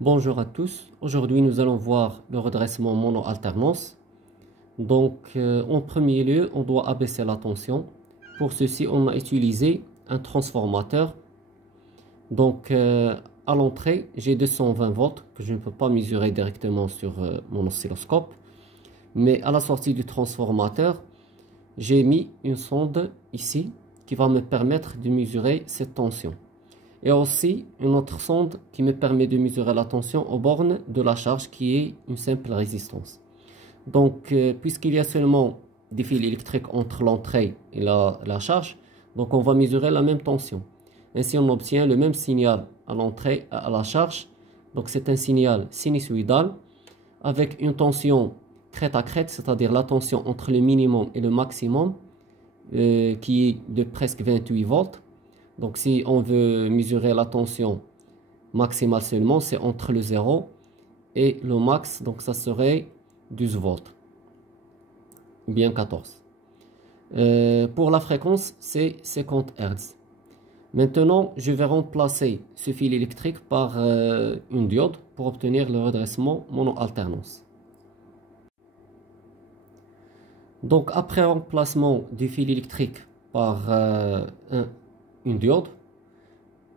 Bonjour à tous, aujourd'hui nous allons voir le redressement mono-alternance. En premier lieu, on doit abaisser la tension. Pour ceci, on a utilisé un transformateur. À l'entrée, j'ai 220 volts que je ne peux pas mesurer directement sur mon oscilloscope. Mais à la sortie du transformateur, j'ai mis une sonde ici qui va me permettre de mesurer cette tension. Et aussi une autre sonde qui me permet de mesurer la tension aux bornes de la charge qui est une simple résistance. Puisqu'il y a seulement des fils électriques entre l'entrée et la charge, on va mesurer la même tension. Ainsi on obtient le même signal à l'entrée et à la charge. Donc c'est un signal sinusoïdal avec une tension crête à crête, c'est-à-dire la tension entre le minimum et le maximum qui est de presque 28 volts. Donc si on veut mesurer la tension maximale seulement, c'est entre le 0 et le max, donc ça serait 12 volts, ou bien 14. Pour la fréquence, c'est 50 Hz. Maintenant, je vais remplacer ce fil électrique par une diode pour obtenir le redressement mono-alternance. Donc après remplacement du fil électrique par une diode,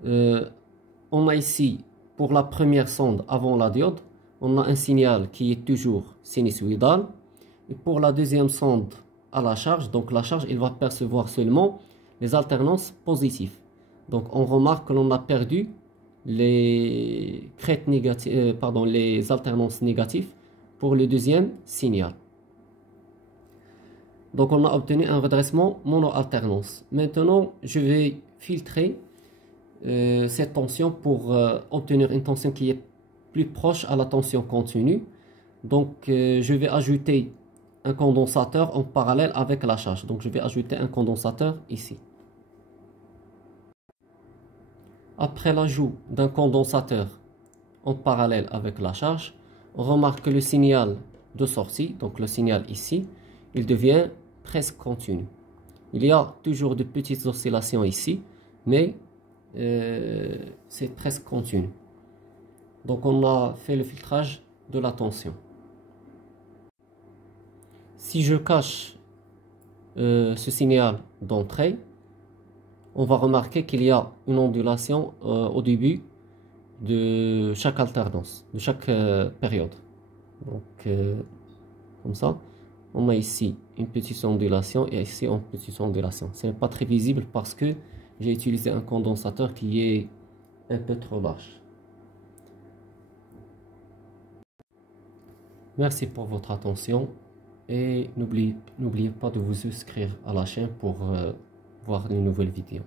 on a ici pour la première sonde avant la diode, on a un signal qui est toujours sinusoïdal. Et pour la deuxième sonde à la charge, donc la charge, il va percevoir seulement les alternances positives. Donc on remarque que l'on a perdu les crêtes négatives, les alternances négatives pour le deuxième signal. Donc on a obtenu un redressement mono-alternance. Maintenant, je vais filtrer cette tension pour obtenir une tension qui est plus proche à la tension continue. Je vais ajouter un condensateur en parallèle avec la charge. Donc je vais ajouter un condensateur ici. Après l'ajout d'un condensateur en parallèle avec la charge, on remarque que le signal de sortie, donc le signal ici, il devient presque continu. Il y a toujours de petites oscillations ici, mais c'est presque continu. Donc on a fait le filtrage de la tension. Si je cache ce signal d'entrée, on va remarquer qu'il y a une ondulation au début de chaque alternance, de chaque période. Comme ça, on a ici une petite ondulation et ici une petite ondulation. Ce n'est pas très visible parce que j'ai utilisé un condensateur qui est un peu trop large. Merci pour votre attention et n'oubliez pas de vous inscrire à la chaîne pour voir de nouvelles vidéos.